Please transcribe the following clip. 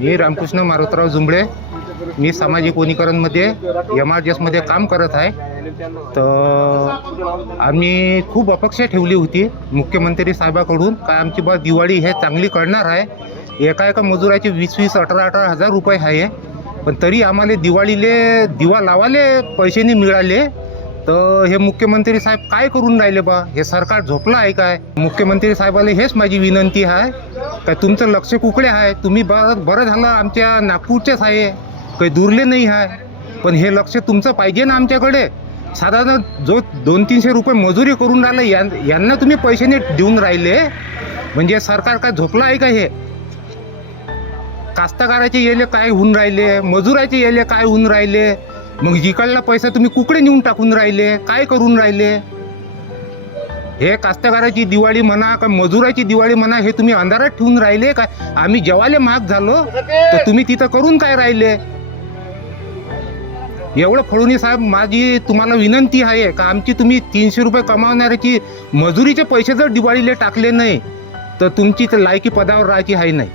मी रामकृष्ण मारुतराव जुंबळे, मी सामाजिक वनीकरणमध्ये MRGSमध्ये काम करत आहे. तर आम्ही खूप अपेक्षा ठेवली होती मुख्यमंत्री साहेबाकडून का आमची बा दिवाळी हे चांगली करणार आहे. एका मजुराचे 20-20, 18-18 हजार रुपये आहे, पण तरी आम्हाला दिवाळीले दिवा लावाले पैसे नाही मिळाले. तर हे मुख्यमंत्री साहेब काय करून राहिले बा? हे सरकार झोपलं आहे काय? मुख्यमंत्री साहेबाला हेच माझी विनंती आहे का तुमचं लक्ष कुकडे आहे? तुम्ही बरं झालं आमच्या नागपूरचेच आहे, काही दूरले नाही आहे, पण हे लक्ष तुमचं पाहिजे ना आमच्याकडे. साधारण जो 200-300 रुपये मजुरी करून राहिला यांना तुम्ही पैसे नाही देऊन राहिले, म्हणजे सरकार काय झोपलं आहे का? हे कास्तकाराचे येले काय होऊन राहिले, मजुराचे येले काय होऊन राहिले, मग जिकडला पैसा तुम्ही कुकडे नेऊन टाकून राहिले, काय करून राहिले? हे कास्तकाराची दिवाळी म्हणा का मजुराची दिवाळी म्हणा, हे तुम्ही अंधारात ठेवून राहिले काय? आम्ही जेवायला महाग झालो तर तुम्ही तिथं करून काय राहिले? एवढं फडणवीस साहेब, माझी तुम्हाला विनंती आहे का आमची तुम्ही 300 रुपये कमावणाऱ्याची मजुरीचे पैसे जर दिवाळीला टाकले नाही तर तुमची तर लायकी पदावर राहायची आहे नाही.